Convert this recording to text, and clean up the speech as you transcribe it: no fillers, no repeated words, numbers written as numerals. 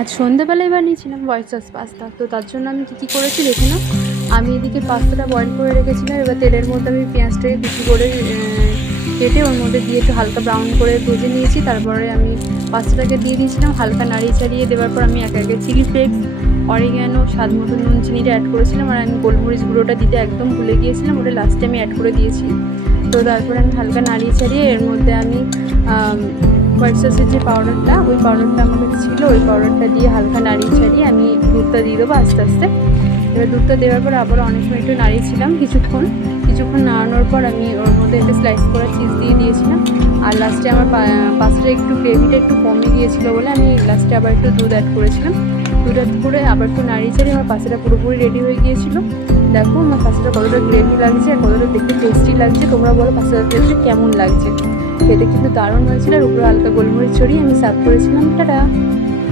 আজ সন্ধ্যেবেলায় বানিয়েছিলাম হোয়াইট সস পাস্তা। তো তার জন্য আমি কী করেছি দেখে নাও। আমি এদিকে পাস্তাটা বয়েল করে রেখেছিলাম। এবার তেলের মধ্যে আমি পেঁয়াজটাকে কুচি করে কেটে ওর মধ্যে দিয়ে একটু হালকা ব্রাউন করে ভেজে নিয়েছি। তারপরে আমি পাস্তাটাকে দিয়ে দিয়েছিলাম। হালকা নাড়িয়ে চাড়িয়ে দেওয়ার পর আমি একে একে চিলি ফ্লেক্স, অরিগ্যানো, স্বাদ মতো নুন, চিনিটা অ্যাড করেছিলাম। আর আমি গোলমরিচ গুঁড়োটা দিতে একদম ভুলে গিয়েছিলাম, ওটা লাস্টে আমি অ্যাড করে দিয়েছি। তো তারপরে আমি হালকা নাড়িয়ে ছাড়িয়ে এর মধ্যে আমি হোয়াইট সসের যে পাউডারটা, ওই পাউডারটা আমার কাছে ছিল, ওই পাউডারটা দিয়ে হালকা নাড়িয়ে ছাড়িয়ে আমি দুধটা দিয়ে দেবো আস্তে আস্তে। এবার দুধটা দেওয়ার পর আবার অনেক সময় একটু নাড়িয়েছিলাম কিছুক্ষণ নাড়ানোর পর আমি ওর মধ্যে একটা স্লাইস করা চিজ দিয়ে দিয়েছিলাম। আর লাস্টে আমার পাস্তাটা একটু গ্রেভিটা একটু কমে গিয়েছিলো বলে আমি লাস্টে আবার একটু দুধ অ্যাড করেছিলাম। দুধ অ্যাড করে আবার একটু নাড়িয়ে ছাড়িয়ে আমার পাস্তাটা পুরোপুরি রেডি হয়ে গিয়েছিলো। দেখো আমার পাস্তাটা কতটা গ্রেভি লাগছে আর কতটা দেখতে টেস্টি লাগছে। তোমরা বলো পাস্তাটা দেখতে কেমন লাগছে। খেতে কিন্তু দারুণ হয়েছিল। আর উপরে হালকা গোলমরিচ ছড়িয়ে আমি সার্ভ করেছিলাম। টাটা।